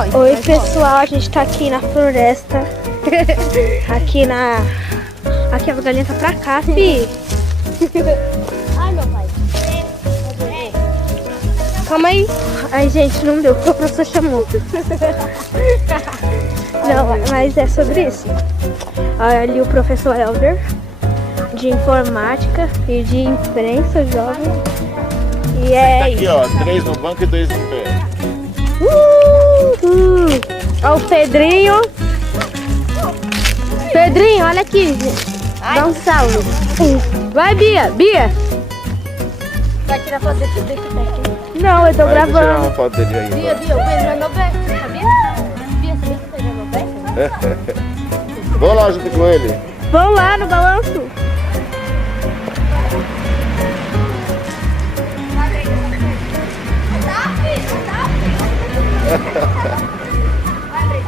dói. Oi, pessoal, a gente tá aqui na floresta. Aqui a galinha tá pra cá, fi. Ai, meu pai. Calma aí. Ai, gente, não deu, porque o professor chamou. Não, mas é sobre isso. Olha ali o professor Helder, de informática e de imprensa jovem. E é Aqui, ó, 3 no banco e 2 no pé. Ó o Pedrinho. Pedrinho, olha aqui. Dá um salve. Vai, Bia. Bia. Vai tirar foto desse pé aqui. Não, eu tô Vai, deixa eu tirar gravando. uma foto dele aí. Bia, o Pedro é meu pé, sabia? Bia, sabia que o Pedro é meu pé? Vamos lá junto com ele. Vamos lá no balanço.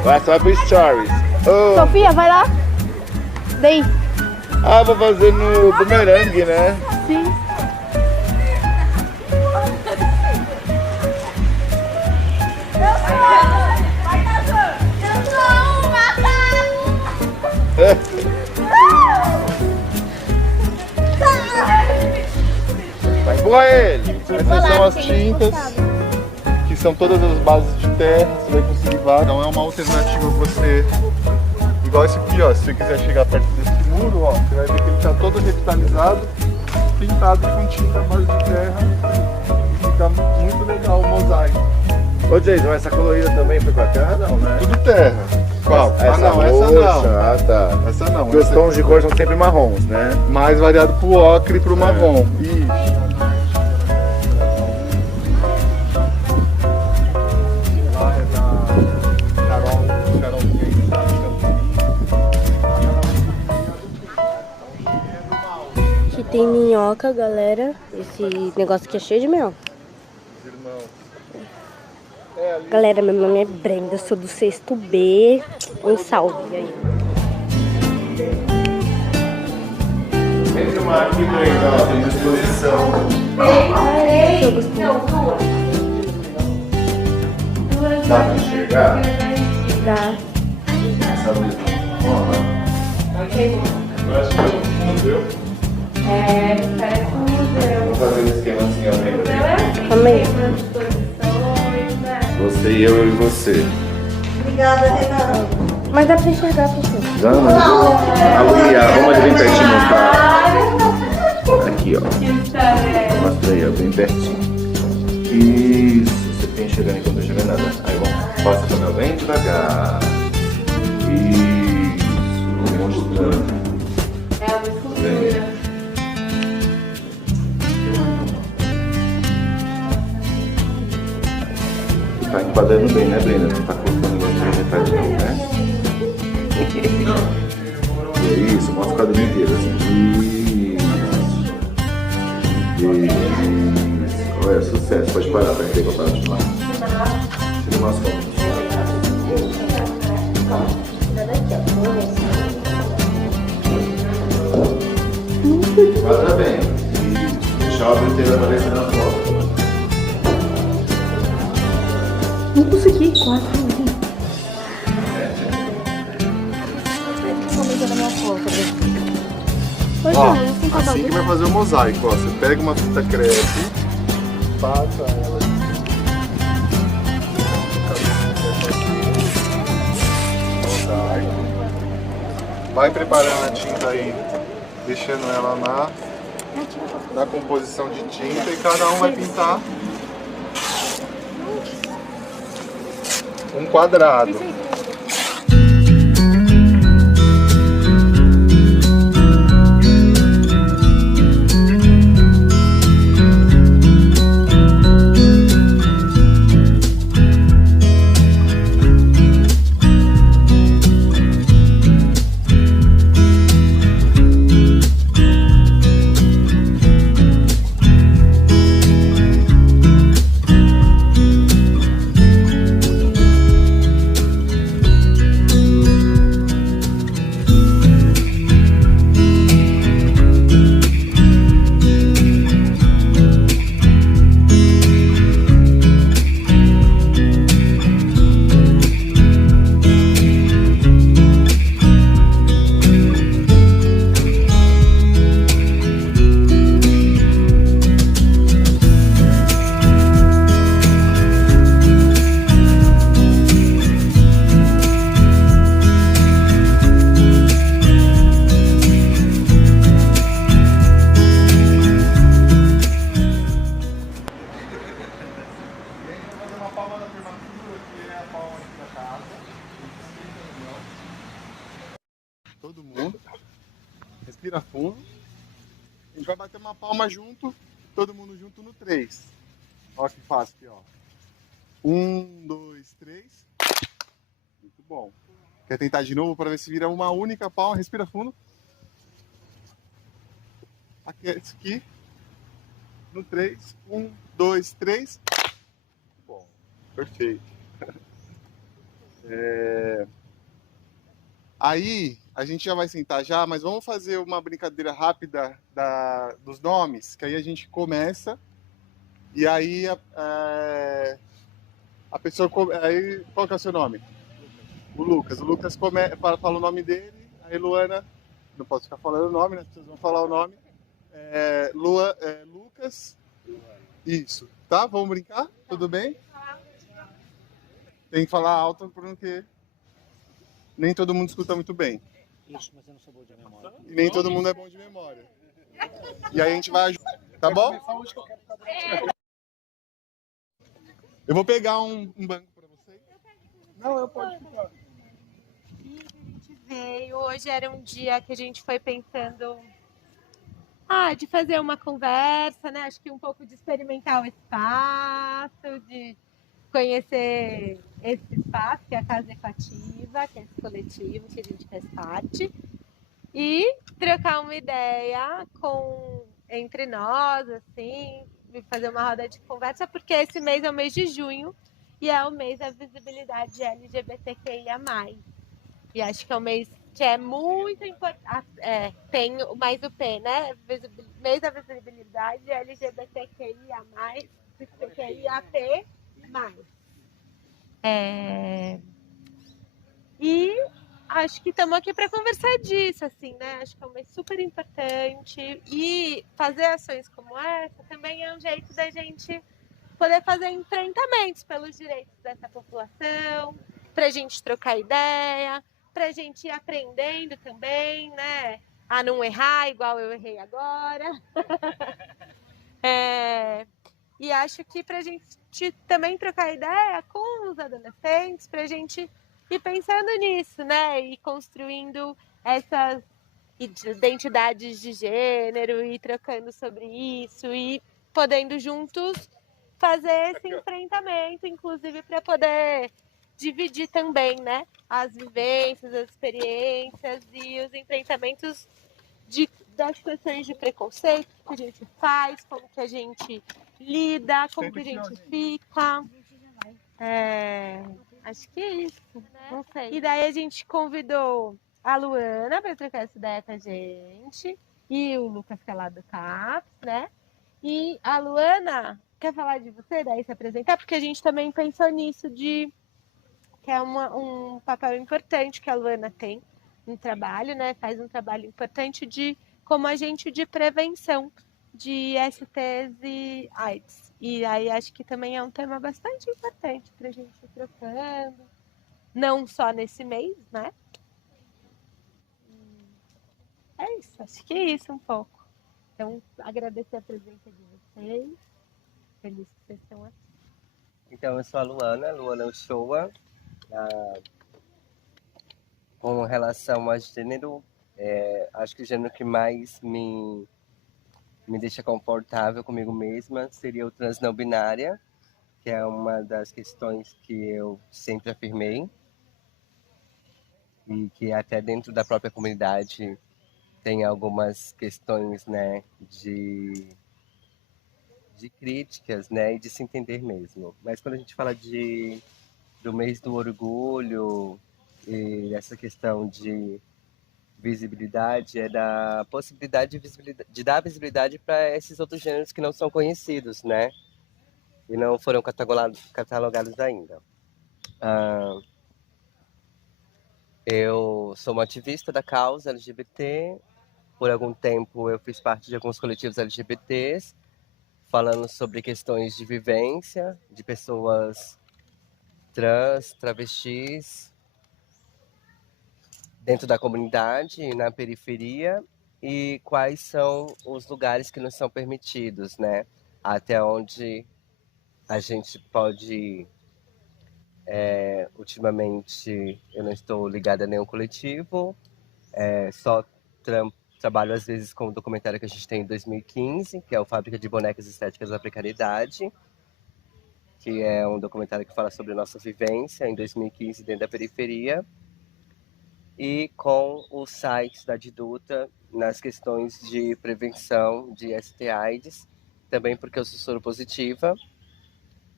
Vai, só vai pro Stories. Oh. Sofia, vai lá. Daí. Ah, vou fazer no bumerangue, né? Sim. Vai empurrar ele. Essas são as tintas, que são todas as bases de terra, você vai conseguir várias. Então é uma alternativa você, igual esse aqui, ó, se você quiser chegar perto desse muro, ó, você vai ver que ele está todo revitalizado, pintado com tinta à base de terra, e fica muito legal o mosaico. Ô Jason, essa colorida também foi pra cá, não, né? Tudo terra. Qual? Essa Essa roxa, não. Ah, tá. Essa não. Porque os Essa tons de cor são sempre marrons, né? mais variado pro ocre e pro marrom. Isso. Lá é da Carol Gates, da Aqui tem minhoca, galera. Esse negócio aqui é cheio de mel. Irmão. Galera, meu nome é Brenda, sou do 6º B. Um salve aí. Entra uma aqui, Brenda, ó, tem uma exposição. Dá pra enxergar? Dá. Essa luz eu acho que não deu. Vamos fazer um esquema assim, ó, Brenda. Calma aí. Você e eu e você. Mas dá pra enxergar, professor. Vamos. Ali, vamos ali bem pertinho mostrar. Aqui, ó. Mostra aí, ó, bem pertinho. Isso. Você tem enxergando enquanto eu enxergando nada. Aí, vamos. Passa pra meu bem devagar. Isso. Vou mostrando. Bem. Tá enquadrando bem, né, Brenda? Não tá colocando negócio de metade não, né? É isso, mostra o quadrinho inteiro, assim. Isso. Olha, sucesso. Pode parar, vai ter que parar de lá. Tira umas fotos. Quadra bem. Isso. Deixa a obra inteira aparecer na foto. Não consegui, quase. Ó, assim que vai fazer o mosaico, ó. Você pega uma fita crepe, passa ela. Mosaico. Vai preparando a tinta aí, deixando ela na composição de tinta e cada um vai pintar um quadrado. todo mundo. Respira fundo. A gente vai bater uma palma junto, todo mundo junto no 3. Olha que fácil aqui, ó. 1, 2, 3. Muito bom. Quer tentar de novo para ver se vira uma única palma? Respira fundo. Aqui, esse aqui. No 3. 1, 2, 3. Bom, perfeito. Aí, a gente já vai sentar já, mas vamos fazer uma brincadeira rápida dos nomes, que aí a gente começa, e aí a pessoa... Aí, qual que é o seu nome? O Lucas. O Lucas fala o nome dele, aí Luana... Não posso ficar falando o nome, né? As pessoas vão falar o nome. Lucas... Isso. Tá? Vamos brincar? Tudo bem? Tem que falar alto porque nem todo mundo escuta muito bem. Isso, mas eu não sou bom de memória. E nem todo mundo é bom de memória. E aí a gente vai ajudar, tá bom? Eu vou pegar um banco pra vocês. Não, eu posso ficar. E a gente veio, hoje era um dia que a gente foi pensando de fazer uma conversa, né? Acho que um pouco de experimentar o espaço, de conhecer esse espaço, que é a Casa Equativa, que é esse coletivo que a gente faz parte, e trocar uma ideia entre nós, assim, e fazer uma roda de conversa, porque esse mês é o mês de junho e é o mês da visibilidade LGBTQIA+. E acho que é um mês que é muito importante, tem mais o P, né? Mês da visibilidade LGBTQIA+, LGBTQIAP+. E acho que estamos aqui para conversar disso, assim, né? Acho que é um mês super importante e fazer ações como essa também é um jeito da gente poder fazer enfrentamentos pelos direitos dessa população, para a gente trocar ideia, para a gente ir aprendendo também, né? A não errar igual eu errei agora. E acho que para a gente também trocar ideia com os adolescentes, para a gente ir pensando nisso, né? E construindo essas identidades de gênero e trocando sobre isso e podendo juntos fazer esse enfrentamento, inclusive para poder dividir também, né? As vivências, as experiências e os enfrentamentos das questões de preconceito que a gente faz, como que a gente lida, como que a gente fica. Acho que é isso, né? Não sei. E daí a gente convidou a Luana para trocar essa ideia com a gente, e o Lucas, que é lá do CAPS, né? E a Luana quer falar de você, daí se apresentar, porque a gente também pensou nisso, que é um papel importante que a Luana tem no trabalho, né? Faz um trabalho importante como agente de prevenção de STs e AIDS. E aí acho que também é um tema bastante importante para a gente ir trocando, não só nesse mês, né? É isso, acho que é isso um pouco. Então, agradecer a presença de vocês. Feliz que vocês estão aqui. Então, eu sou a Luana Uchoa. Com relação a gênero, acho que o gênero que mais me deixa confortável comigo mesma seria o trans não binária, que é uma das questões que eu sempre afirmei e que até dentro da própria comunidade tem algumas questões, né, de críticas, né, e de se entender mesmo. Mas quando a gente fala do mês do orgulho e essa questão de visibilidade, é da possibilidade de dar visibilidade para esses outros gêneros que não são conhecidos, né, e não foram catalogados ainda. Eu sou uma ativista da causa LGBT. Por algum tempo eu fiz parte de alguns coletivos LGBTs, falando sobre questões de vivência de pessoas trans, travestis, dentro da comunidade e na periferia, e quais são os lugares que não são permitidos, né? Até onde a gente pode ir. Ultimamente eu não estou ligada a nenhum coletivo, Só trabalho às vezes com o documentário que a gente tem em 2015, que é o Fábrica de Bonecas Estéticas da Precariedade, que é um documentário que fala sobre a nossa vivência em 2015 dentro da periferia, e com o site Cidade Duta nas questões de prevenção de ST/AIDS, também porque eu sou soropositiva,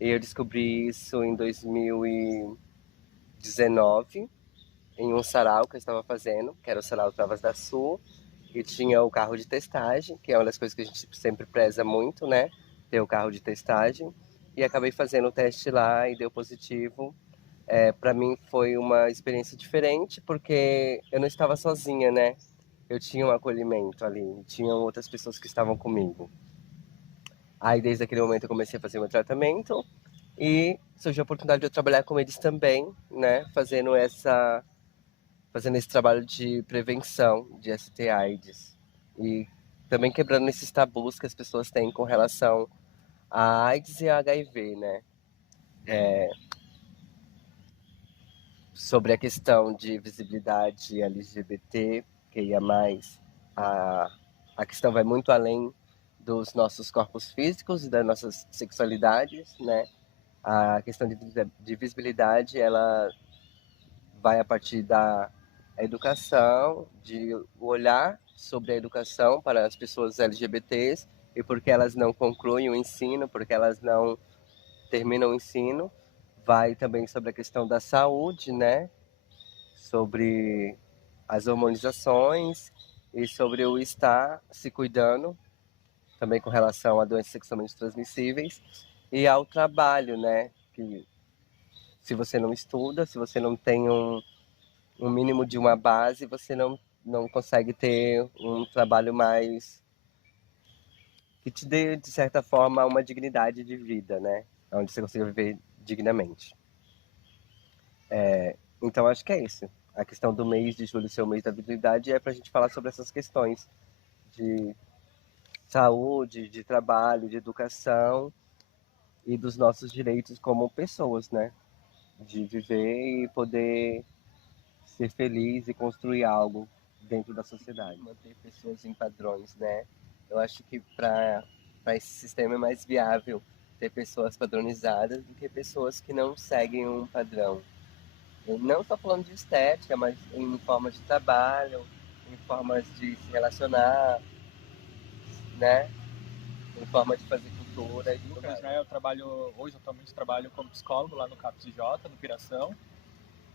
e eu descobri isso em 2019, em um sarau que eu estava fazendo, que era o Sarau Travas da Sul, e tinha o carro de testagem, que é uma das coisas que a gente sempre preza muito, né? Ter o carro de testagem. E acabei fazendo o teste lá e deu positivo. Para mim foi uma experiência diferente, porque eu não estava sozinha, né? Eu tinha um acolhimento ali, tinham outras pessoas que estavam comigo. Aí desde aquele momento eu comecei a fazer meu tratamento e surgiu a oportunidade de eu trabalhar com eles também, né? Fazendo esse trabalho de prevenção de ST/AIDS e também quebrando esses tabus que as pessoas têm com relação a AIDS e a HIV, né? Sobre a questão de visibilidade LGBT, que ia mais, a questão vai muito além dos nossos corpos físicos e das nossas sexualidades, né? A questão de visibilidade, ela vai a partir da educação, de olhar sobre a educação para as pessoas LGBTs e porque elas não concluem o ensino, porque elas não terminam o ensino. Vai também sobre a questão da saúde, né? Sobre as hormonizações e sobre o estar se cuidando, também com relação a doenças sexualmente transmissíveis, e ao trabalho, né? Que se você não estuda, se você não tem um mínimo de uma base, você não consegue ter um trabalho mais que te dê, de certa forma, uma dignidade de vida, né? Onde você consiga viver dignamente. Então, acho que é isso. A questão do mês de julho ser o mês da visibilidade é para a gente falar sobre essas questões de saúde, de trabalho, de educação e dos nossos direitos como pessoas, né? De viver e poder ser feliz e construir algo dentro da sociedade. Manter pessoas em padrões, né? Eu acho que para esse sistema é mais viável ter pessoas padronizadas do que pessoas que não seguem um padrão. Eu não estou falando de estética, mas em formas de trabalho, em formas de se relacionar, né? Em forma de fazer cultura e tudo mais. Né? Hoje atualmente trabalho como psicólogo lá no CAPS-J, no Piração,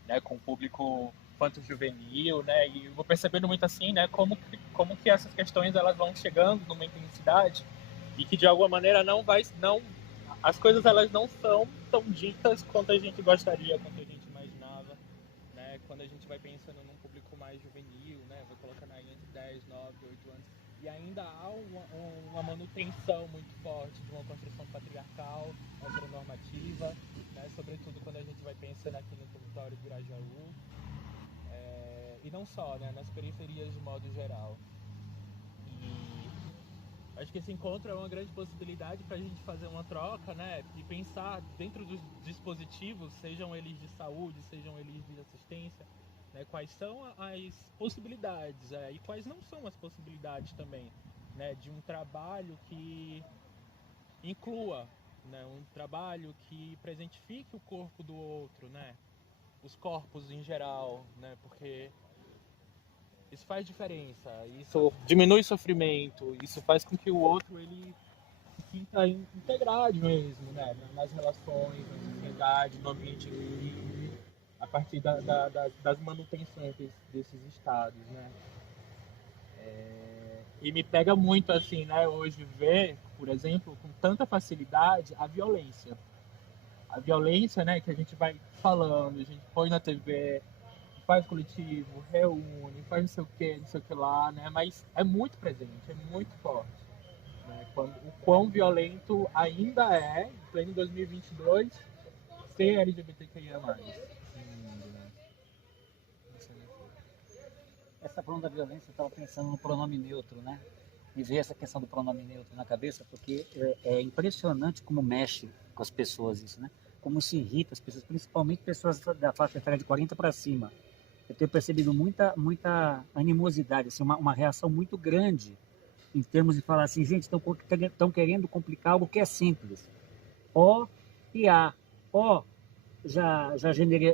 né? Com o público infanto-juvenil, né? E eu vou percebendo muito assim, né? Como que essas questões elas vão chegando numa intensidade e que de alguma maneira as coisas elas não são tão ditas quanto a gente gostaria, quanto a gente imaginava, né? Quando a gente vai pensando num público mais juvenil, né? Vai colocando aí entre 10, 9, 8 anos, e ainda há uma manutenção muito forte de uma construção patriarcal, heteronormativa, né? Sobretudo quando a gente vai pensando aqui no território do Grajaú, e não só, né? Nas periferias de modo geral. E acho que esse encontro é uma grande possibilidade para a gente fazer uma troca, né? E pensar dentro dos dispositivos, sejam eles de saúde, sejam eles de assistência, né? Quais são as possibilidades e quais não são as possibilidades também, né? De um trabalho que inclua, né? Um trabalho que presentifique o corpo do outro, né? Os corpos em geral, né? Porque isso faz diferença, isso diminui sofrimento, isso faz com que o outro ele se sinta integrado mesmo, né? Nas relações, na sociedade, no ambiente que vive, a partir das manutenções desses estados, né? E me pega muito assim, né? Hoje ver, por exemplo, com tanta facilidade a violência. A violência, né? Que a gente vai falando, a gente põe na TV, faz coletivo, reúne, faz não sei o que lá, né? Mas é muito presente, é muito forte. Né? O quão violento ainda é, em pleno 2022, ser LGBTQIA+. Essa falando da violência, eu estava pensando no pronome neutro, né? Me veio essa questão do pronome neutro na cabeça, porque é impressionante como mexe com as pessoas isso, né? Como se irrita as pessoas, principalmente pessoas da faixa etária de 40 para cima. eu tenho percebido muita animosidade, assim, uma reação muito grande em termos de falar assim, gente, estão querendo complicar algo que é simples. O e A. O já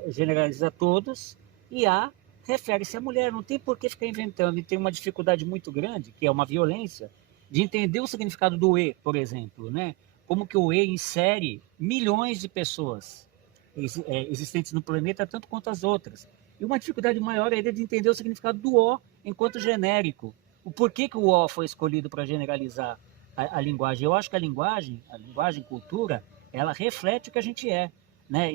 generaliza todos e A refere-se à mulher. Não tem por que ficar inventando. E tem uma dificuldade muito grande, que é uma violência, de entender o significado do E, por exemplo, né? Como que o E insere milhões de pessoas existentes no planeta, tanto quanto as outras. E uma dificuldade maior é de entender o significado do O enquanto genérico. O porquê que o O foi escolhido para generalizar a linguagem. Eu acho que a linguagem, cultura, ela reflete o que a gente é, né?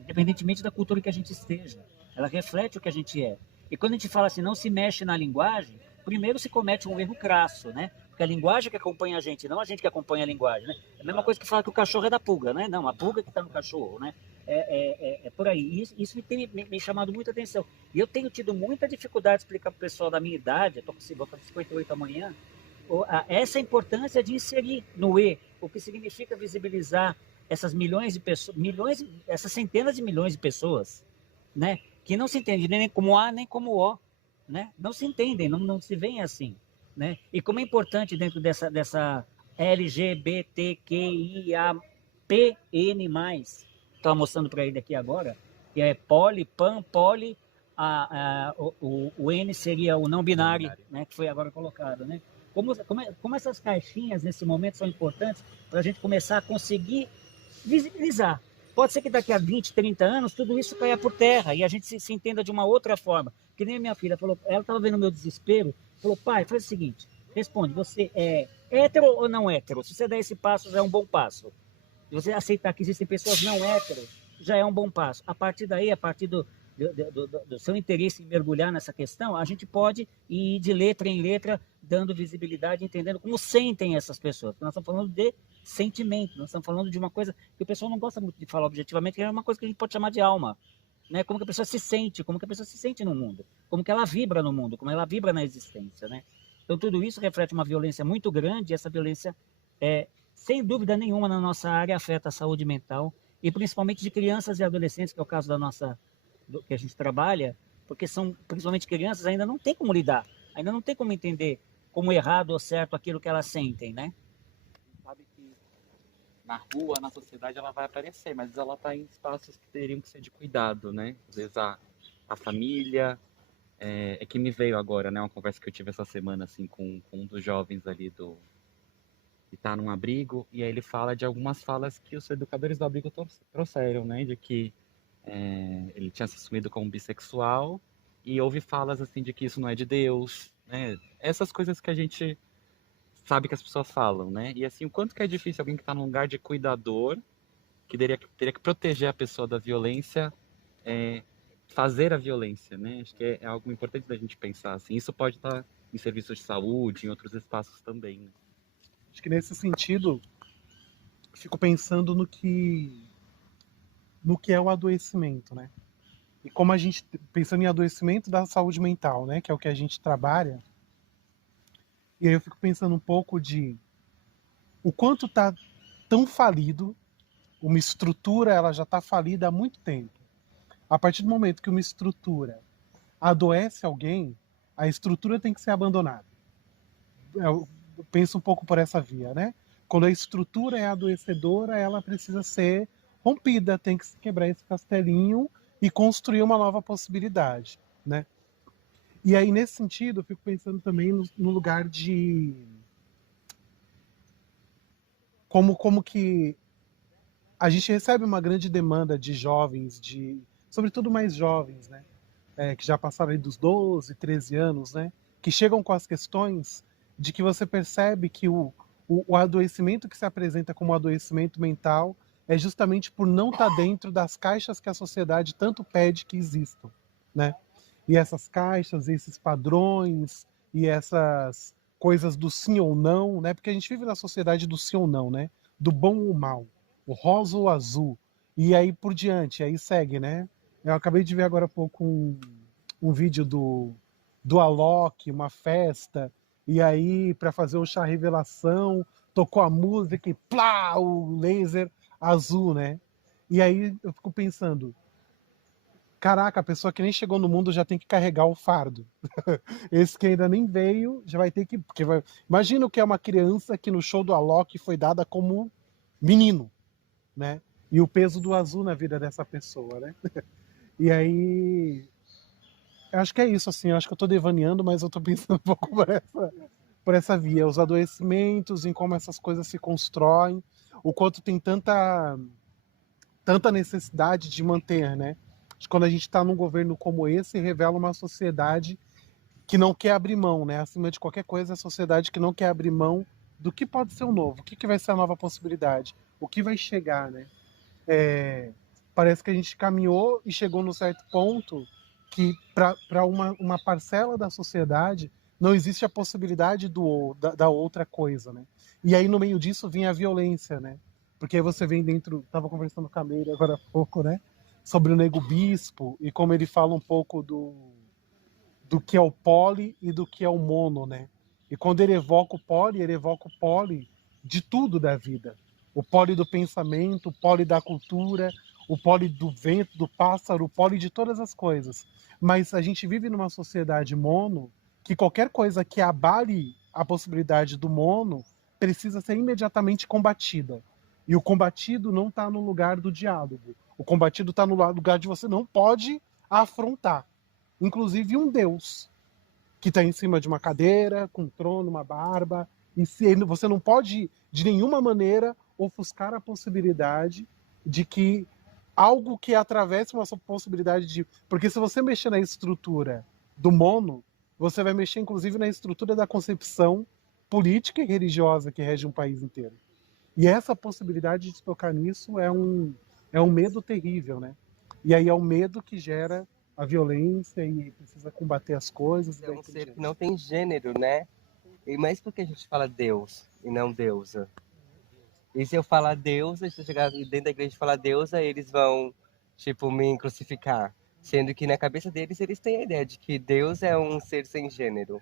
Independentemente da cultura que a gente esteja. Ela reflete o que a gente é. E quando a gente fala assim, não se mexe na linguagem, primeiro se comete um erro crasso, né? Porque a linguagem que acompanha a gente, não a gente que acompanha a linguagem, né? É a mesma coisa que falar que o cachorro é da pulga, né? Não, a pulga que está no cachorro, né? É por aí. Isso me tem me chamado muita atenção. E eu tenho tido muita dificuldade de explicar para o pessoal da minha idade, eu vou fazer 58 amanhã, essa importância de inserir no E, o que significa visibilizar essas milhões de pessoas, essas centenas de milhões de pessoas, né? Que não se entendem nem como A nem como O, né? Não se entendem, não se veem assim, né? E como é importante dentro dessa LGBTQIAPN+, estava mostrando para ele aqui agora, que é poli, pan, poli, o N seria o não binário, né? Que foi agora colocado, né? Como essas caixinhas nesse momento são importantes para a gente começar a conseguir visibilizar. Pode ser que daqui a 20, 30 anos tudo isso caia por terra e a gente se entenda de uma outra forma. Que nem a minha filha falou, ela estava vendo o meu desespero, falou, pai, faz o seguinte, responde, você é hétero ou não hétero? Se você der esse passo, já é um bom passo. Se você aceitar que existem pessoas não hétero, já é um bom passo. A partir daí, a partir do seu interesse em mergulhar nessa questão, a gente pode ir de letra em letra, dando visibilidade, entendendo como sentem essas pessoas. Porque nós estamos falando de sentimento, nós estamos falando de uma coisa que o pessoal não gosta muito de falar objetivamente, que é uma coisa que a gente pode chamar de alma. Né? Como que a pessoa se sente, como que a pessoa se sente no mundo, como que ela vibra no mundo, como ela vibra na existência. Né? Então tudo isso reflete uma violência muito grande, e essa violência, sem dúvida nenhuma, na nossa área, afeta a saúde mental, e principalmente de crianças e adolescentes, que é o caso que a gente trabalha, porque são principalmente crianças, ainda não tem como lidar, ainda não tem como entender como errado ou certo aquilo que elas sentem, né? Sabe que na rua, na sociedade, ela vai aparecer, mas ela está em espaços que teriam que ser de cuidado, né? Às vezes a família, é que me veio agora, né? Uma conversa que eu tive essa semana, assim, com um dos jovens ali que está num abrigo, e aí ele fala de algumas falas que os educadores do abrigo trouxeram, né? De que ele tinha se assumido como bissexual e houve falas assim de que isso não é de Deus, né? Essas coisas que a gente sabe que as pessoas falam, né? E assim, o quanto que é difícil alguém que está num lugar de cuidador, que teria que proteger a pessoa da violência, fazer a violência, né? Acho que é algo importante da gente pensar assim. Isso pode estar em serviços de saúde, em outros espaços também, né? Acho que nesse sentido, fico pensando no que é o adoecimento, né? E como a gente, pensando em adoecimento da saúde mental, né? Que é o que a gente trabalha. E aí eu fico pensando um pouco de o quanto está tão falido, uma estrutura ela já está falida há muito tempo. A partir do momento que uma estrutura adoece alguém, a estrutura tem que ser abandonada. Eu penso um pouco por essa via, né? Quando a estrutura é adoecedora, ela precisa ser rompida, tem que quebrar esse castelinho e construir uma nova possibilidade, né? E aí, nesse sentido, eu fico pensando também no lugar de como que a gente recebe uma grande demanda de jovens, sobretudo mais jovens, né? Que já passaram aí dos 12, 13 anos, né? Que chegam com as questões de que você percebe que o adoecimento que se apresenta como adoecimento mental é justamente por não estar dentro das caixas que a sociedade tanto pede que existam, né? E essas caixas, esses padrões e essas coisas do sim ou não, né? Porque a gente vive na sociedade do sim ou não, né? Do bom ou mal, o rosa ou azul, e aí por diante, aí segue, né? Eu acabei de ver agora há pouco um vídeo do Alok, uma festa, e aí para fazer o chá revelação, tocou a música e plá, o laser azul, né? E aí eu fico pensando, caraca, a pessoa que nem chegou no mundo já tem que carregar o fardo. Esse que ainda nem veio já vai ter que. Imagina o que é uma criança que no show do Alok foi dada como menino, né? E o peso do azul na vida dessa pessoa, né? E aí. Eu acho que é isso, assim. Eu acho que eu tô devaneando, mas eu tô pensando um pouco por essa via. Os adoecimentos, em como essas coisas se constroem, o quanto tem tanta necessidade de manter, né? Quando a gente está num governo como esse, revela uma sociedade que não quer abrir mão, né? Acima de qualquer coisa, é a sociedade que não quer abrir mão do que pode ser o novo, o que vai ser a nova possibilidade, o que vai chegar, né? Parece que a gente caminhou e chegou num certo ponto que para uma parcela da sociedade não existe a possibilidade da outra coisa, né? E aí no meio disso vinha a violência, né? Porque aí você vem dentro, estava conversando com a Meire agora há pouco, né? Sobre o Nego Bispo e como ele fala um pouco do que é o poli e do que é o mono, né? E quando ele evoca o poli de tudo da vida. O poli do pensamento, o poli da cultura, o poli do vento, do pássaro, o poli de todas as coisas. Mas a gente vive numa sociedade mono que qualquer coisa que abale a possibilidade do mono precisa ser imediatamente combatida. E o combatido não está no lugar do diálogo. O combatido está no lugar de você não pode afrontar. Inclusive um Deus que está em cima de uma cadeira, com um trono, uma barba. E você não pode, de nenhuma maneira, ofuscar a possibilidade de que algo que atravesse uma possibilidade de... Porque se você mexer na estrutura do mono, você vai mexer, inclusive, na estrutura da concepção política e religiosa que rege um país inteiro. E essa possibilidade de tocar nisso é um medo terrível, né? E aí é o medo que gera a violência e precisa combater as coisas. É um ser que não tem gênero, né? Mas por que a gente fala Deus e não deusa? E se eu falar deusa, se eu chegar dentro da igreja e falar deusa, eles vão, tipo, me crucificar. Sendo que na cabeça deles, eles têm a ideia de que Deus é um ser sem gênero,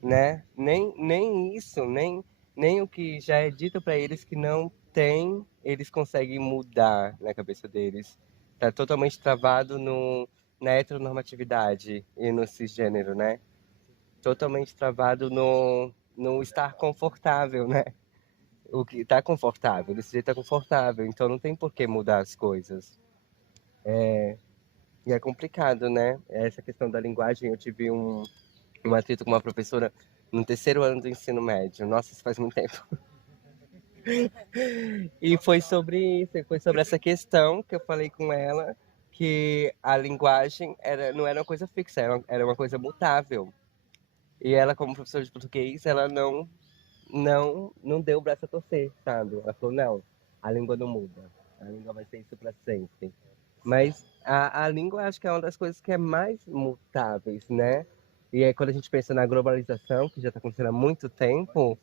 né? Nem isso, nem o que já é dito para eles que não tem, eles conseguem mudar na cabeça deles. Tá totalmente travado na heteronormatividade e no cisgênero, né? Totalmente travado no estar confortável, né? O que tá confortável, desse jeito tá confortável, então não tem por que mudar as coisas. E é complicado, né? Essa questão da linguagem, eu tive um atrito com uma professora no 3º ano do ensino médio. Nossa, isso faz muito tempo. E foi sobre isso, foi sobre essa questão que eu falei com ela, que a linguagem não era uma coisa fixa, era uma coisa mutável. E ela, como professora de português, ela não deu o braço a torcer, sabe? Ela falou, não, a língua não muda, a língua vai ser isso para sempre. Mas a língua, acho que é uma das coisas que é mais mutáveis, né? E aí, quando a gente pensa na globalização, que já está acontecendo há muito tempo,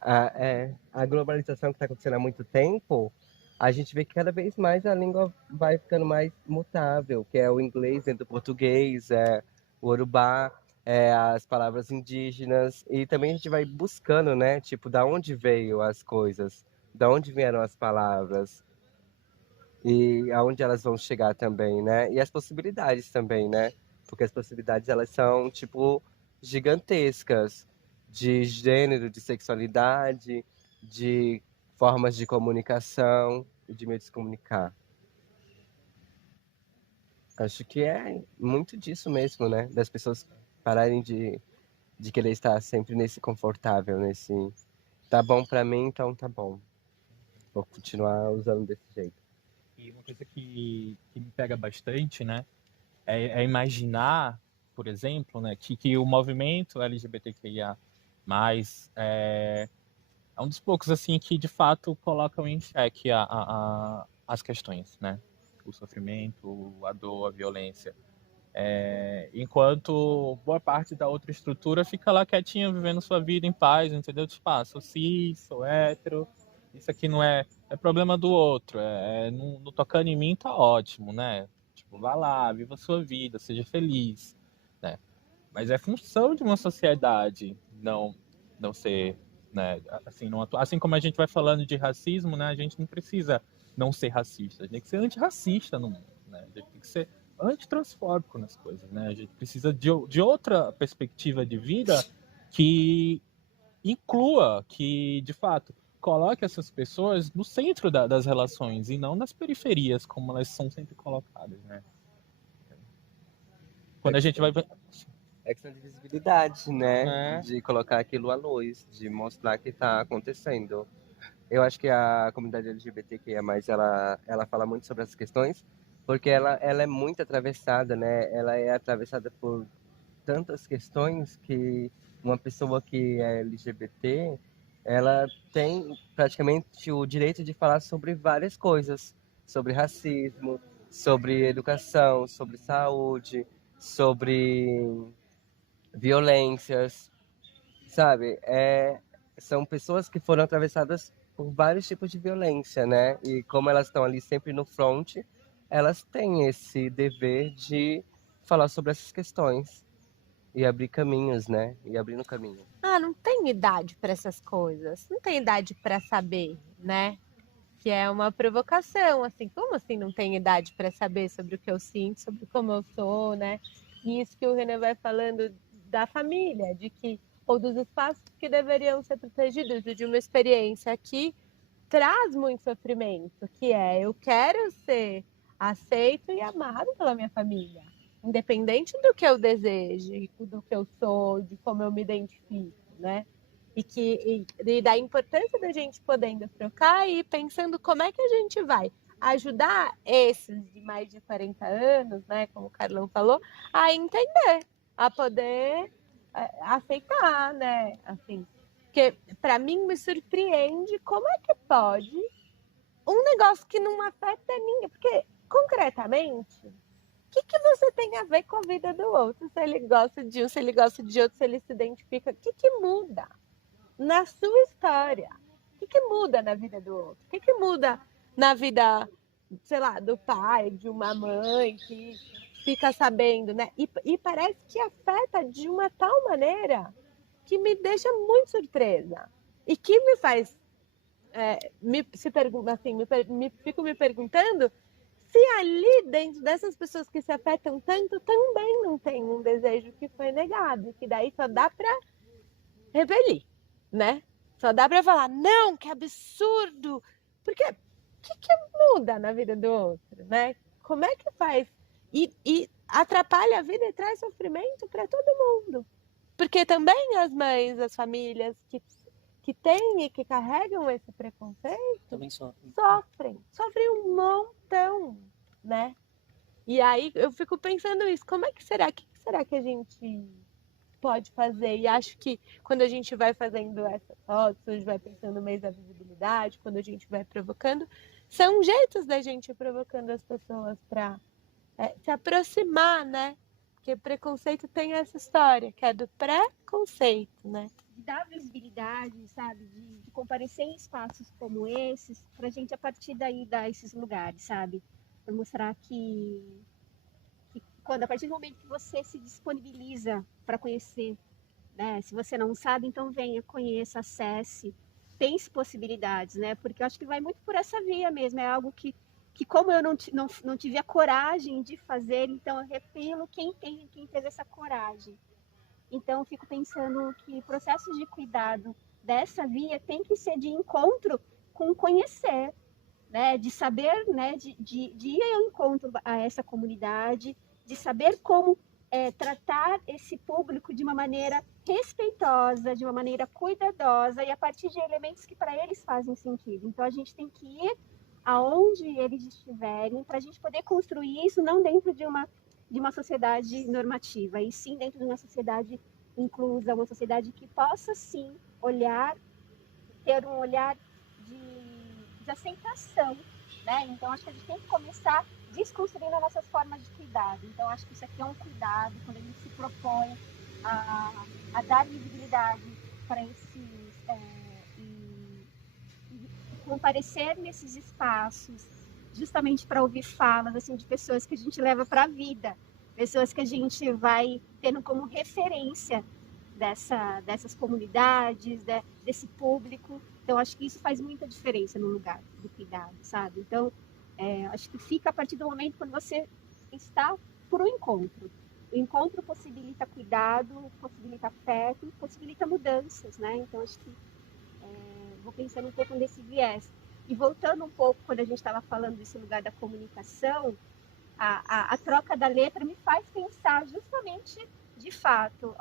a globalização que está acontecendo há muito tempo, a gente vê que cada vez mais a língua vai ficando mais mutável, que é o inglês dentro do português, o urubá, as palavras indígenas, e também a gente vai buscando, né? Tipo, da onde veio as coisas, da onde vieram as palavras, e aonde elas vão chegar também, né? E as possibilidades também, né? Porque as possibilidades, elas são, tipo, gigantescas, de gênero, de sexualidade, de formas de comunicação e de meio de se comunicar. Acho que é muito disso mesmo, né? Das pessoas pararem de querer estar sempre nesse confortável, nesse... Tá bom pra mim, então tá bom. Vou continuar usando desse jeito. E uma coisa que me pega bastante, né? É imaginar, por exemplo, né, que o movimento LGBTQIA+, é um dos poucos, assim, que de fato colocam em xeque as questões, né? O sofrimento, a dor, a violência. Enquanto boa parte da outra estrutura fica lá quietinha, vivendo sua vida em paz, entendeu? Tipo, sou cis, sou hétero, isso aqui não é problema do outro, não tocando em mim tá ótimo, né? Tipo, vá lá, viva a sua vida, seja feliz, né? Mas é função de uma sociedade não ser, né? Assim, assim como a gente vai falando de racismo, né? A gente não precisa não ser racista, a gente tem que ser antirracista no mundo, né? né? A gente tem que ser antitransfóbico nas coisas, né? A gente precisa de outra perspectiva de vida que inclua, que de fato coloque essas pessoas no centro das relações e não nas periferias, como elas são sempre colocadas, né? Quando a gente vai... É questão de visibilidade, né? É. De colocar aquilo à luz, de mostrar que está acontecendo. Eu acho que a comunidade LGBTQIA+, ela fala muito sobre essas questões, porque ela é muito atravessada, né? Ela é atravessada por tantas questões que uma pessoa que é LGBT, ela tem praticamente o direito de falar sobre várias coisas, sobre racismo, sobre educação, sobre saúde, sobre violências, sabe? São pessoas que foram atravessadas por vários tipos de violência, né? E como elas estão ali sempre no front, elas têm esse dever de falar sobre essas questões e abrir caminhos, né? E abrindo caminho. Não tem idade para essas coisas. Não tem idade para saber, né? Que é uma provocação, assim. Como assim não tem idade para saber sobre o que eu sinto, sobre como eu sou, né? E isso que o Renan vai falando da família, de que ou dos espaços que deveriam ser protegidos, de uma experiência que traz muito sofrimento, que é eu quero ser aceito e amado pela minha família, independente do que eu deseje, do que eu sou, de como eu me identifico, né? E da importância da gente podendo trocar e pensando como é que a gente vai ajudar esses de mais de 40 anos, né, como o Carlão falou, a entender, a poder aceitar, né, assim, porque para mim me surpreende como é que pode um negócio que não afeta ninguém, porque concretamente, o que você tem a ver com a vida do outro? Se ele gosta de um, se ele gosta de outro, se ele se identifica, o que muda na sua história? O que muda na vida do outro? O que muda na vida, sei lá, do pai, de uma mãe que fica sabendo, né? E parece que afeta de uma tal maneira que me deixa muito surpresa e que me faz fico me perguntando se ali dentro dessas pessoas que se afetam tanto também não tem um desejo que foi negado, que daí só dá para repelir, né? Só dá para falar não, que absurdo, porque o que muda na vida do outro, né? Como é que faz? E atrapalha a vida e traz sofrimento para todo mundo. Porque também as mães, as famílias que têm e que carregam esse preconceito Também sofrem. Sofrem um montão, né? E aí eu fico pensando isso, como é que será? Que será que a gente pode fazer? E acho que quando a gente vai fazendo essas fotos, a gente vai pensando no mês da visibilidade, quando a gente vai provocando, são jeitos da gente ir provocando as pessoas para se aproximar, né? Porque preconceito tem essa história, que é do preconceito, né? De dar visibilidade, sabe? De comparecer em espaços como esses, pra gente a partir daí dar esses lugares, sabe? Pra mostrar que a partir do momento que você se disponibiliza para conhecer, né? Se você não sabe, então venha, conheça, acesse, pense possibilidades, né? Porque eu acho que vai muito por essa via mesmo, é algo que como eu não tive a coragem de fazer, então eu repelo quem teve essa coragem. Então eu fico pensando que processos de cuidado dessa via tem que ser de encontro com conhecer, né? De saber, né? De ir ao encontro a essa comunidade, de saber como tratar esse público de uma maneira respeitosa, de uma maneira cuidadosa e a partir de elementos que para eles fazem sentido. Então a gente tem que ir aonde eles estiverem, para a gente poder construir isso não dentro de uma sociedade normativa, e sim dentro de uma sociedade inclusa, uma sociedade que possa sim ter um olhar de aceitação, né? Então acho que a gente tem que começar desconstruindo as nossas formas de cuidado. Então acho que isso aqui é um cuidado, quando a gente se propõe a dar visibilidade para esses comparecer nesses espaços, justamente para ouvir falas assim, de pessoas que a gente leva para a vida, pessoas que a gente vai tendo como referência dessas comunidades, desse público. Então, acho que isso faz muita diferença no lugar do cuidado, sabe? Então, Acho que fica a partir do momento quando você está por um encontro. O encontro possibilita cuidado, possibilita afeto, possibilita mudanças, né? Então, acho que vou pensando um pouco nesse viés. E voltando um pouco, quando a gente estava falando desse lugar da comunicação, a troca da letra me faz pensar justamente, de fato,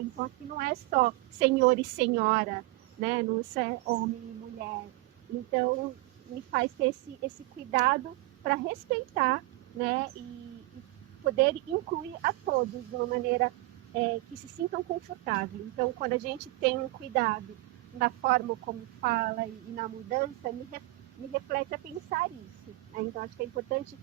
então aqui não é só senhor e senhora, né? Não é homem e mulher. Então, me faz ter esse cuidado para respeitar, né? E poder incluir a todos de uma maneira que se sintam confortáveis. Então, quando a gente tem um cuidado na forma como fala e na mudança, me reflete a pensar isso, né? Então, acho que é importante,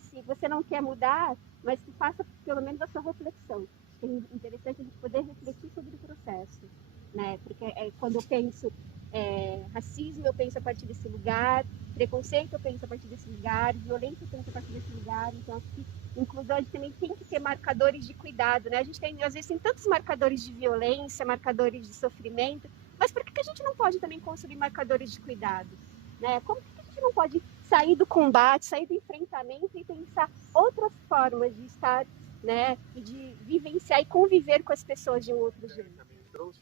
se você não quer mudar, mas que faça pelo menos a sua reflexão. Acho que é interessante a gente poder refletir sobre o processo, né? Porque quando eu penso racismo, eu penso a partir desse lugar, preconceito, eu penso a partir desse lugar, violência, eu penso a partir desse lugar. Então, acho que inclusão, a gente também tem que ter marcadores de cuidado, né? A gente tem, às vezes, tem tantos marcadores de violência, marcadores de sofrimento, mas por que a gente não pode também construir marcadores de cuidado, né? Como que a gente não pode sair do combate, sair do enfrentamento e pensar outras formas de estar, né? E de vivenciar e conviver com as pessoas de um outro jeito. Trouxe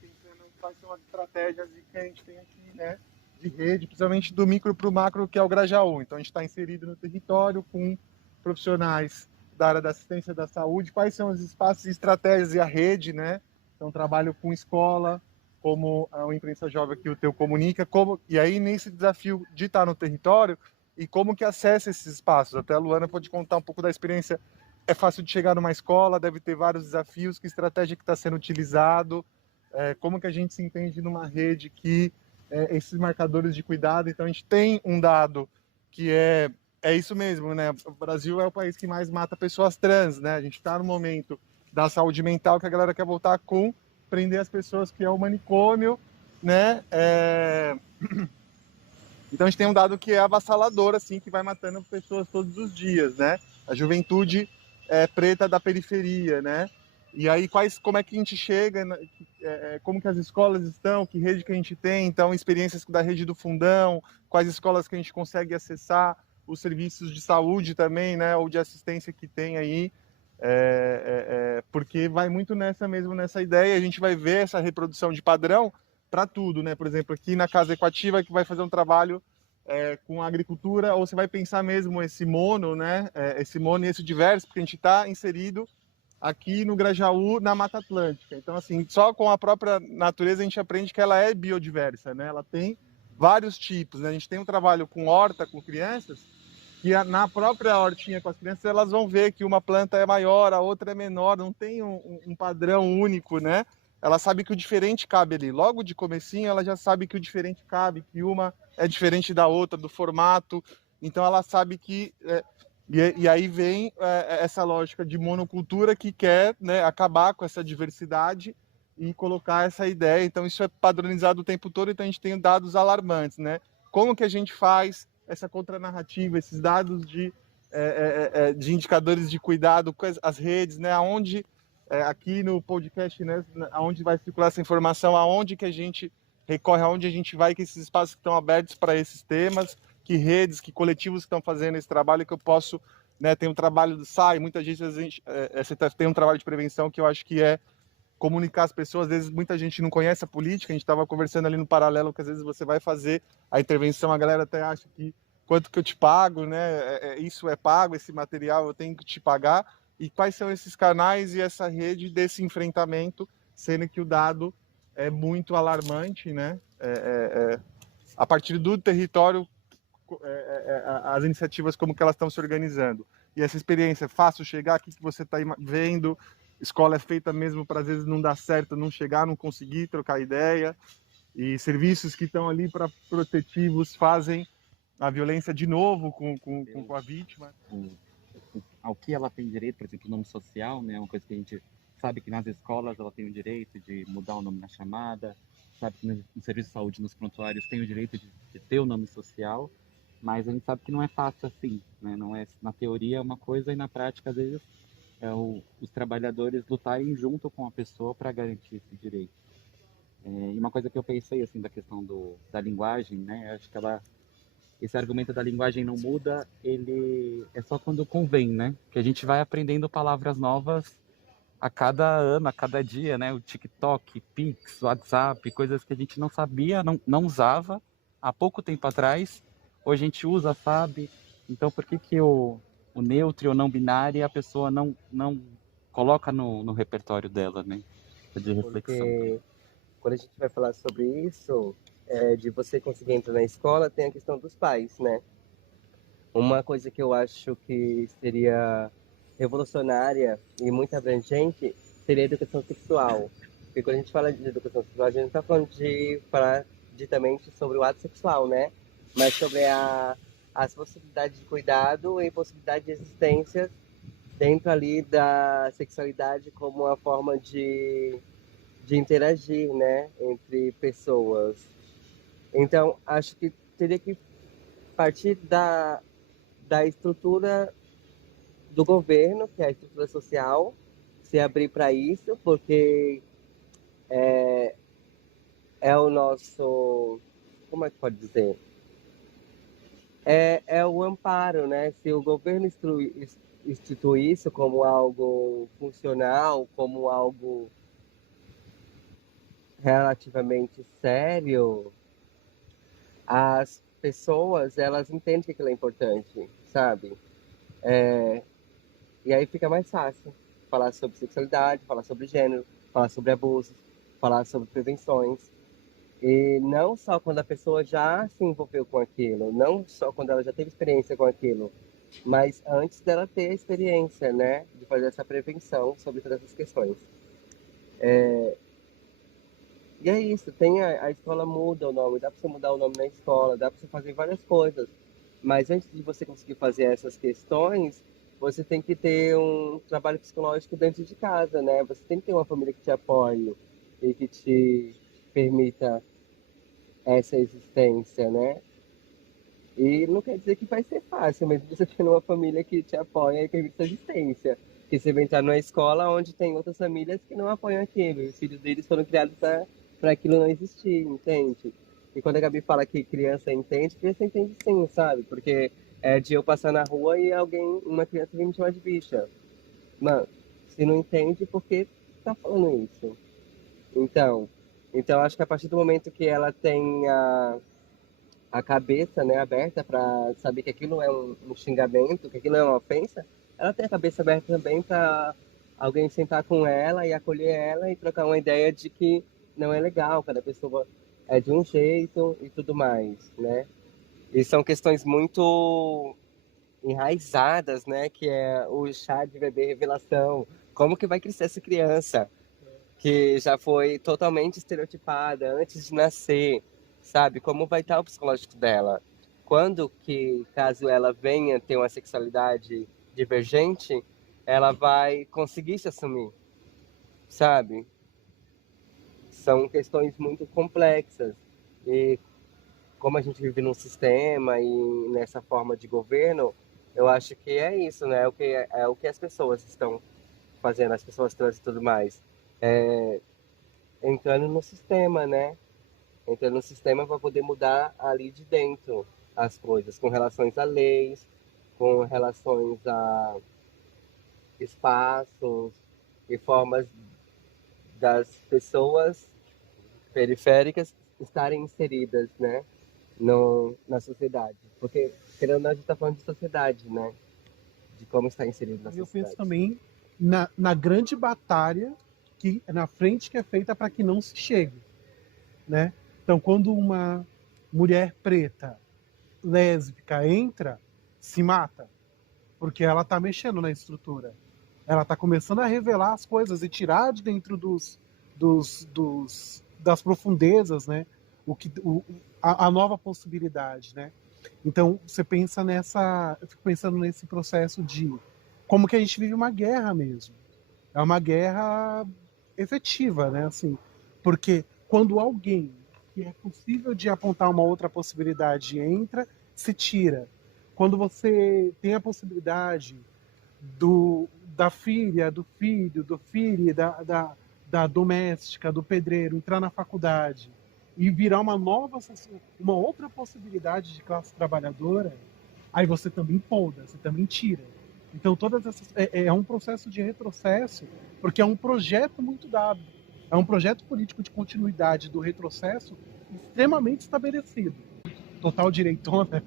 pensando quais são as estratégias que a gente tem aqui, né? De rede, principalmente do micro para o macro, que é o Grajaú. Então, a gente está inserido no território com profissionais da área da assistência da saúde. Quais são os espaços e estratégias e a rede, né? Então, trabalho com escola, como a Imprensa Jovem que o Teu comunica, e aí nesse desafio de estar no território e como que acessa esses espaços. Até a Luana pode contar um pouco da experiência. É fácil de chegar numa escola, deve ter vários desafios, que estratégia que está sendo utilizado, como que a gente se entende numa rede que esses marcadores de cuidado. Então, a gente tem um dado que é isso mesmo, né? O Brasil é o país que mais mata pessoas trans, né? A gente está no momento da saúde mental que a galera quer voltar com prender as pessoas, que é o manicômio, né? Então, a gente tem um dado que é avassalador, assim, que vai matando pessoas todos os dias, né? A juventude preta da periferia, né? E aí, como é que a gente chega, como que as escolas estão, que rede que a gente tem, então, experiências da rede do Fundão, quais escolas que a gente consegue acessar, os serviços de saúde também, né, ou de assistência que tem aí, porque vai muito nessa ideia, a gente vai ver essa reprodução de padrão para tudo, né? Por exemplo, aqui na Casa Equativa, que vai fazer um trabalho com a agricultura, ou você vai pensar mesmo esse mono, né? Esse mono e esse diverso, porque a gente está inserido aqui no Grajaú, na Mata Atlântica. Então, assim, só com a própria natureza a gente aprende que ela é biodiversa, né? Ela tem vários tipos, né? A gente tem um trabalho com horta, com crianças, que na própria hortinha com as crianças elas vão ver que uma planta é maior, a outra é menor, não tem um padrão único, né? Ela sabe que o diferente cabe ali. Logo de comecinho ela já sabe que o diferente cabe, que uma é diferente da outra, do formato. Então ela sabe que... E aí vem essa lógica de monocultura que quer, né, acabar com essa diversidade e colocar essa ideia. Então isso é padronizado o tempo todo, então a gente tem dados alarmantes, né? Como que a gente faz essa contranarrativa, esses dados de indicadores de cuidado com as redes, né? Aonde, aqui no podcast, né, aonde vai circular essa informação, aonde que a gente recorre, aonde a gente vai, que esses espaços que estão abertos para esses temas, que redes, que coletivos estão fazendo esse trabalho, que eu posso, né, tem um trabalho do SAI, muita gente, você tem um trabalho de prevenção que eu acho que é comunicar as pessoas. Às vezes muita gente não conhece a política, a gente estava conversando ali no paralelo, que às vezes você vai fazer a intervenção, a galera até acha que quanto que eu te pago, né, isso é pago, esse material eu tenho que te pagar, e quais são esses canais e essa rede desse enfrentamento, sendo que o dado é muito alarmante, né, a partir do território, as iniciativas como que elas estão se organizando. E essa experiência é fácil chegar, o que você está vendo, escola é feita mesmo para às vezes não dar certo, não chegar, não conseguir trocar ideia, e serviços que estão ali para protetivos fazem a violência de novo com a vítima. Ao que ela tem direito, por exemplo, o nome social, né, uma coisa que a gente sabe que nas escolas ela tem o direito de mudar o nome na chamada, sabe que no serviço de saúde, nos prontuários, tem o direito de ter o nome social, mas a gente sabe que não é fácil assim, né? Não é, na teoria é uma coisa e na prática, às vezes, os trabalhadores lutarem junto com a pessoa para garantir esse direito. E uma coisa que eu pensei, assim, da questão da linguagem, né? Acho que ela esse argumento da linguagem não muda, ele é só quando convém, né? Que a gente vai aprendendo palavras novas a cada ano, a cada dia, né? O TikTok, Pix, WhatsApp, coisas que a gente não sabia, não usava há pouco tempo atrás, hoje a gente usa, sabe? Então por que que o neutro e o não binário a pessoa não coloca no repertório dela, né? De reflexão. Porque quando a gente vai falar sobre isso, de você conseguir entrar na escola, tem a questão dos pais, né? Uma coisa que eu acho que seria revolucionária e muito abrangente seria a educação sexual. Porque quando a gente fala de educação sexual, a gente não está falando de falar ditamente sobre o ato sexual, né? Mas sobre as possibilidades de cuidado e possibilidade de existência dentro ali da sexualidade como uma forma de interagir, né, entre pessoas. Então, acho que teria que partir da estrutura do governo, que é a estrutura social, se abrir para isso, porque é o nosso, como é que pode dizer? É o amparo, né? Se o governo institui isso como algo funcional, como algo relativamente sério, as pessoas, elas entendem que aquilo é importante, sabe? E aí fica mais fácil falar sobre sexualidade, falar sobre gênero, falar sobre abusos, falar sobre prevenções. E não só quando a pessoa já se envolveu com aquilo, não só quando ela já teve experiência com aquilo, mas antes dela ter a experiência, né, de fazer essa prevenção sobre todas essas questões. E é isso, a escola muda o nome, dá para você mudar o nome na escola, dá para você fazer várias coisas. Mas antes de você conseguir fazer essas questões, você tem que ter um trabalho psicológico dentro de casa, né? Você tem que ter uma família que te apoie e que te permita essa existência, né? E não quer dizer que vai ser fácil, mas você tendo uma família que te apoia e permite essa existência. Porque você vai entrar numa escola onde tem outras famílias que não apoiam aquilo, e os filhos deles foram criados para aquilo não existir, entende? E quando a Gabi fala que criança entende sim, sabe? Porque é de eu passar na rua e uma criança vem me chamar de bicha. Mano, se não entende, por que tá falando isso? Então acho que a partir do momento que ela tem a cabeça, né, aberta para saber que aquilo é um xingamento, que aquilo é uma ofensa, ela tem a cabeça aberta também para alguém sentar com ela e acolher ela e trocar uma ideia de que não é legal, cada pessoa é de um jeito e tudo mais, né? E são questões muito enraizadas, né, que é o chá de bebê revelação. Como que vai crescer essa criança que já foi totalmente estereotipada antes de nascer, sabe? Como vai estar o psicológico dela? Quando que, caso ela venha ter uma sexualidade divergente, ela vai conseguir se assumir, sabe? São questões muito complexas. E como a gente vive num sistema e nessa forma de governo, eu acho que é isso, né? É o que as pessoas estão fazendo, as pessoas trans e tudo mais. Entrando no sistema, né? Entrando no sistema para poder mudar ali de dentro as coisas, com relações a leis, com relações a espaços e formas das pessoas periféricas estarem inseridas, né, na sociedade. Porque, querendo ou não, a gente está falando de sociedade, né? De como está inserido na sociedade. Eu penso também na grande batalha na frente que é feita para que não se chegue, né? Então, quando uma mulher preta, lésbica, entra, se mata, porque ela está mexendo na estrutura. Ela está começando a revelar as coisas e tirar de dentro das profundezas, né? A nova possibilidade, né? Então, você pensa eu fico pensando nesse processo de como que a gente vive uma guerra mesmo. É uma guerra efetiva, né? Assim, porque quando alguém que é possível de apontar uma outra possibilidade entra, se tira. Quando você tem a possibilidade da filha, do filho, da doméstica, do pedreiro entrar na faculdade e virar uma outra possibilidade de classe trabalhadora, aí você também poda, você também tira. Então é um processo de retrocesso, porque é um projeto muito dado. É um projeto político de continuidade do retrocesso extremamente estabelecido. Total direitona,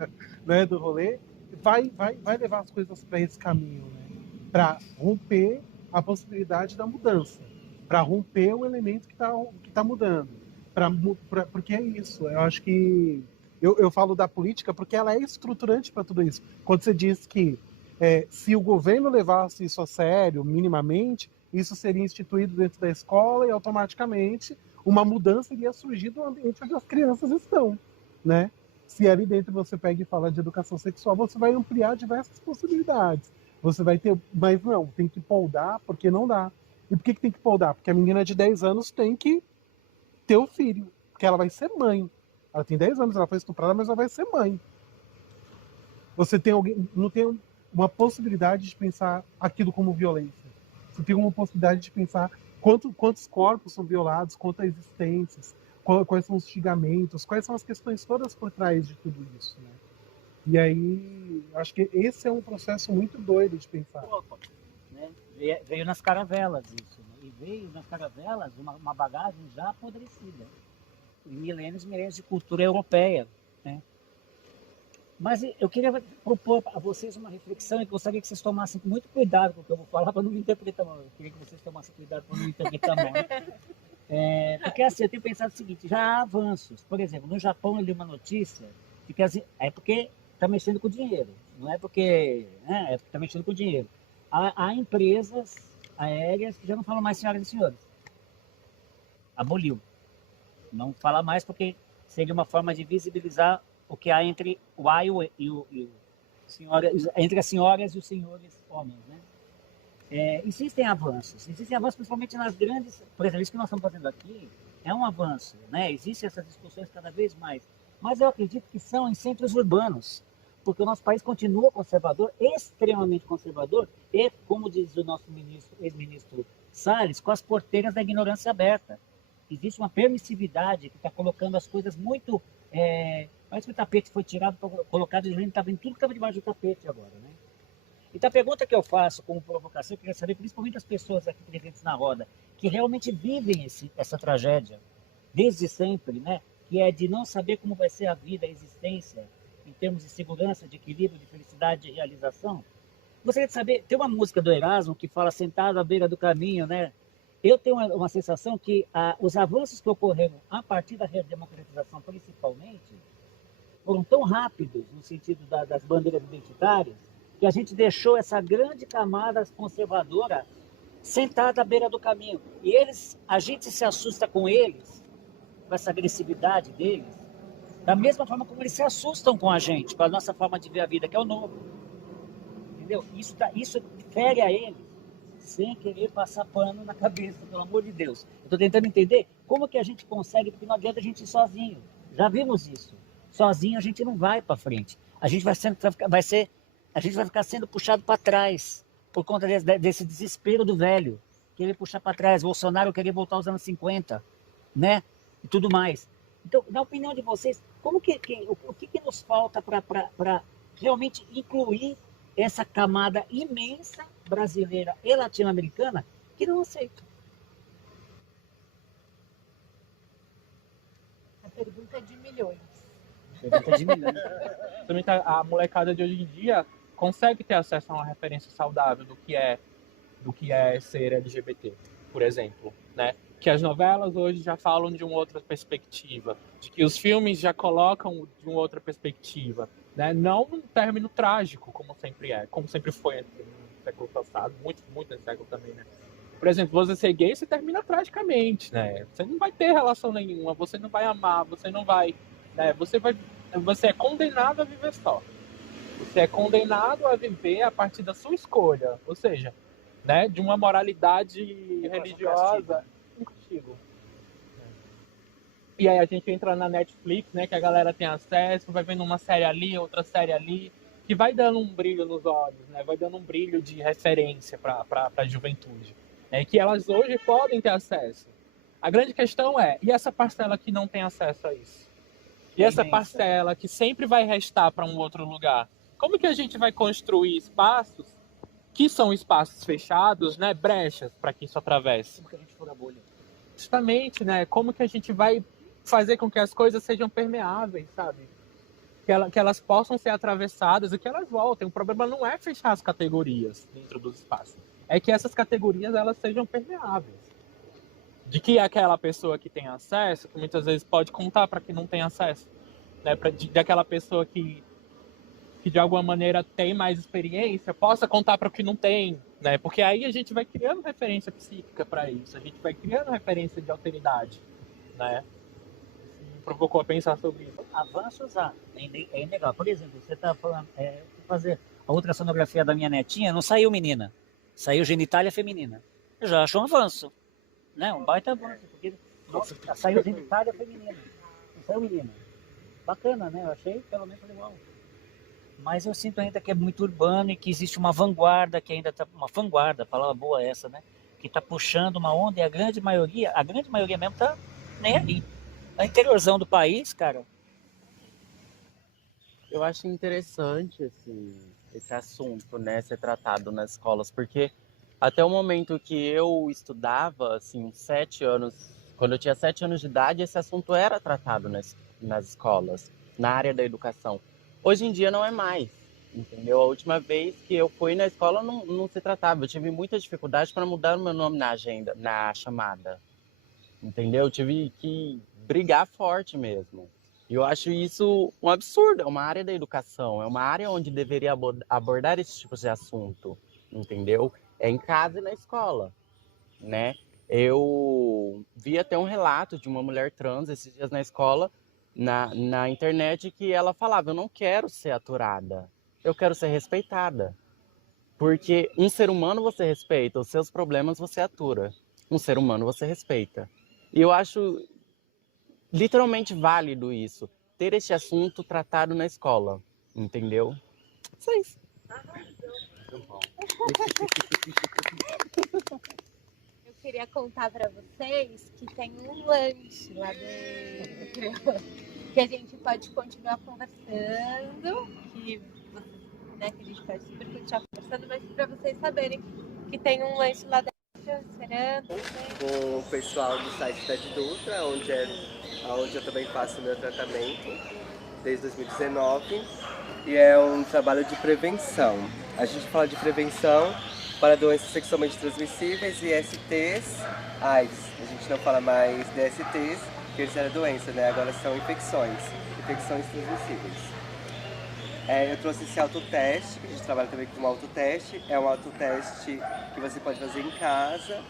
né, do rolê, vai levar as coisas para esse caminho, né? Para romper a possibilidade da mudança, para romper o elemento que tá mudando. Porque é isso, eu acho que eu falo da política porque ela é estruturante para tudo isso. Quando você diz que se o governo levasse isso a sério, minimamente, isso seria instituído dentro da escola e automaticamente uma mudança iria surgir do ambiente onde as crianças estão, né? Se ali dentro você pega e fala de educação sexual, você vai ampliar diversas possibilidades. Você vai ter, mas não, tem que poldar porque não dá. E por que tem que poldar? Porque a menina de 10 anos tem que ter o filho, porque ela vai ser mãe. Ela tem 10 anos, ela foi estuprada, mas ela vai ser mãe. Você tem alguém, não tem uma possibilidade de pensar aquilo como violência. Você tem uma possibilidade de pensar quantos corpos são violados, quantas existências, quais são os xingamentos, quais são as questões todas por trás de tudo isso, né? E aí, acho que esse é um processo muito doido de pensar. Né? Veio nas caravelas isso, né? E veio nas caravelas uma bagagem já apodrecida. Milênios e milênios de cultura europeia, né? Mas eu queria propor a vocês uma reflexão e gostaria que vocês tomassem muito cuidado com o que eu vou falar para não me interpretar mal. Eu queria que vocês tomassem cuidado para não me interpretar mal. Porque assim, eu tenho pensado o seguinte, já há avanços. Por exemplo, no Japão eu li uma notícia de que é porque está mexendo com dinheiro, não é porque é porque está mexendo com dinheiro. Há empresas aéreas que já não falam mais senhoras e senhores. Aboliu. Não fala mais porque seria uma forma de visibilizar o que há entre o A e o senhora, entre as senhoras e os senhores homens, né? Existem avanços principalmente nas grandes, por exemplo, isso que nós estamos fazendo aqui é um avanço, né? Existem essas discussões cada vez mais, mas eu acredito que são em centros urbanos, porque o nosso país continua conservador, extremamente conservador, e, como diz o nosso ex-ministro Salles, com as porteiras da ignorância aberta. Existe uma permissividade que está colocando as coisas muito... parece que o tapete foi tirado, colocado de gente, está vendo tudo que estava debaixo do tapete agora, né? Então a pergunta que eu faço como provocação, eu queria saber, principalmente as pessoas aqui presentes na roda, que realmente vivem essa tragédia, desde sempre, né? Que é de não saber como vai ser a vida, a existência, em termos de segurança, de equilíbrio, de felicidade, de realização. Gostaria de saber, tem uma música do Erasmo que fala sentado à beira do caminho, né? Eu tenho uma sensação que os avanços que ocorreram a partir da redemocratização, principalmente, foram tão rápidos no sentido das bandeiras identitárias, que a gente deixou essa grande camada conservadora sentada à beira do caminho. E a gente se assusta com eles, com essa agressividade deles, da mesma forma como eles se assustam com a gente, com a nossa forma de ver a vida, que é o novo. Entendeu? Isso fere a eles, sem querer passar pano na cabeça, pelo amor de Deus. Eu estou tentando entender como que a gente consegue, porque não adianta a gente ir sozinho. Já vimos isso. Sozinho a gente não vai para frente. A gente vai ficar sendo puxado para trás, por conta desse desespero do velho. Querer puxar para trás, Bolsonaro querer voltar aos anos 50, né? E tudo mais. Então, na opinião de vocês, o que nos falta para realmente incluir essa camada imensa brasileira e latino-americana que não aceita? A pergunta é de milhões. Pergunta de milhões. A molecada de hoje em dia consegue ter acesso a uma referência saudável do que é ser LGBT, por exemplo, né? Que as novelas hoje já falam de uma outra perspectiva, de que os filmes já colocam de uma outra perspectiva, né? Não um término trágico, como sempre foi no século passado, muito nesse século também, né? Por exemplo, você ser gay, você termina tragicamente, né? Você não vai ter relação nenhuma, você não vai amar, você não vai, né? Você é condenado a viver só. Você é condenado a viver a partir da sua escolha, ou seja, né, de uma moralidade religiosa. Um castigo. E aí a gente entra na Netflix, né, que a galera tem acesso, vai vendo uma série ali, outra série ali, que vai dando um brilho nos olhos, né, vai dando um brilho de referência para a juventude, né, que elas hoje podem ter acesso. A grande questão é, e essa parcela que não tem acesso a isso? E essa parcela que sempre vai restar para um outro lugar? Como que a gente vai construir espaços que são espaços fechados, né, brechas para que isso atravesse? Como que a gente fura a bolha? Justamente, né, como que a gente vai fazer com que as coisas sejam permeáveis, sabe? Que elas possam ser atravessadas e que elas voltem. O problema não é fechar as categorias dentro dos espaços. É que essas categorias elas sejam permeáveis. De que aquela pessoa que tem acesso, que muitas vezes pode contar para quem não tem acesso. Né? Daquela pessoa que de alguma maneira tem mais experiência, possa contar para o que não tem. Né? Porque aí a gente vai criando referência psíquica para isso. A gente vai criando referência de alteridade. Né? Provocou a pensar sobre isso. Avanços é legal. Por exemplo, você está falando, fazer a ultrassonografia da minha netinha, não saiu menina, saiu genitália feminina. Eu já acho um avanço, né? Um baita avanço, porque nossa, saiu genitália feminina, não saiu menina. Bacana, né? Eu achei pelo menos legal. Mas eu sinto ainda que é muito urbano e que existe uma vanguarda, que ainda está uma vanguarda, palavra boa essa, né? Que está puxando uma onda e a grande maioria mesmo está nem aí. A interiorzão do país, cara. Eu acho interessante esse assunto, né, ser tratado nas escolas, porque até o momento que eu estudava, assim, 7 anos, quando eu tinha 7 anos de idade, esse assunto era tratado nas escolas, na área da educação. Hoje em dia não é mais, entendeu? A última vez que eu fui na escola não se tratava. Eu tive muita dificuldade para mudar o meu nome na agenda, na chamada, entendeu? Eu tive que brigar forte mesmo. E eu acho isso um absurdo, é uma área da educação, é uma área onde deveria abordar esse tipo de assunto, entendeu? É em casa e na escola, né? Eu vi até um relato de uma mulher trans esses dias na escola, na internet, que ela falava, eu não quero ser aturada, eu quero ser respeitada. Porque um ser humano você respeita, os seus problemas você atura. Um ser humano você respeita. E eu acho literalmente válido isso, ter esse assunto tratado na escola, entendeu? Só isso. Eu queria contar para vocês que tem um lanche lá dentro, que a gente pode continuar conversando, que a gente pode super continuar conversando, mas para vocês saberem que tem um lanche lá dentro esperando. Com o pessoal do site TED Dutra, onde eu também faço o meu tratamento desde 2019, e é um trabalho de prevenção. A gente fala de prevenção para doenças sexualmente transmissíveis e STs, AIDS. A gente não fala mais de STs, que eles eram doença, né? Agora são infecções transmissíveis. Eu trouxe esse autoteste, que a gente trabalha também com um autoteste. É um autoteste que você pode fazer em casa,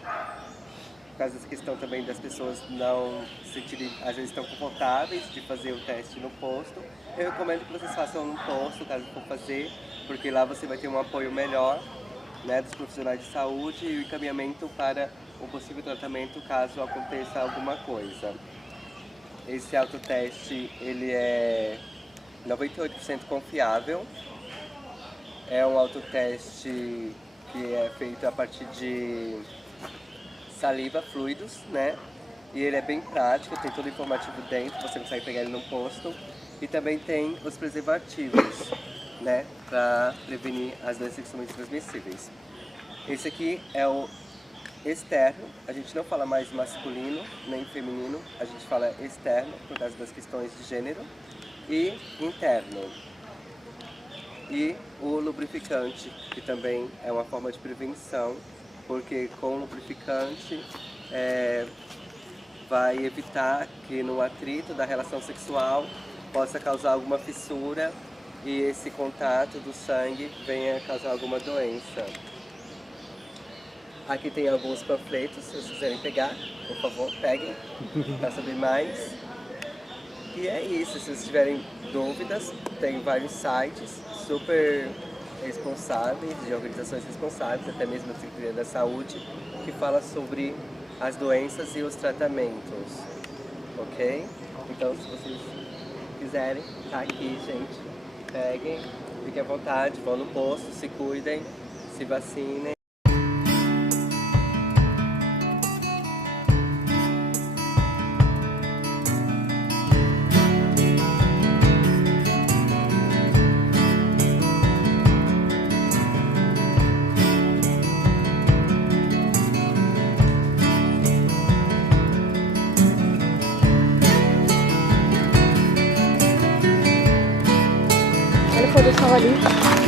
por causa dessa questão também das pessoas não se sentirem, às vezes, tão confortáveis de fazer o teste no posto. Eu recomendo que vocês façam no posto, caso for fazer, porque lá você vai ter um apoio melhor, né, dos profissionais de saúde e o encaminhamento para um possível tratamento caso aconteça alguma coisa. Esse autoteste, ele é 98% confiável. É um autoteste que é feito a partir de saliva, fluidos, né? E ele é bem prático, tem todo o informativo dentro, você consegue pegar ele no posto. E também tem os preservativos, né? Para prevenir as doenças sexualmente transmissíveis. Esse aqui é o externo, a gente não fala mais masculino nem feminino, a gente fala externo por causa das questões de gênero. E interno. E o lubrificante, que também é uma forma de prevenção, porque com o lubrificante vai evitar que no atrito da relação sexual possa causar alguma fissura e esse contato do sangue venha causar alguma doença. Aqui tem alguns panfletos, se vocês quiserem pegar, por favor, peguem para saber mais. E é isso, se vocês tiverem dúvidas, tem vários sites super responsáveis, de organizações responsáveis, até mesmo a Secretaria da Saúde, que fala sobre as doenças e os tratamentos, ok? Então, se vocês quiserem, tá aqui, gente, peguem, fiquem à vontade, vão no posto, se cuidem, se vacinem. ali.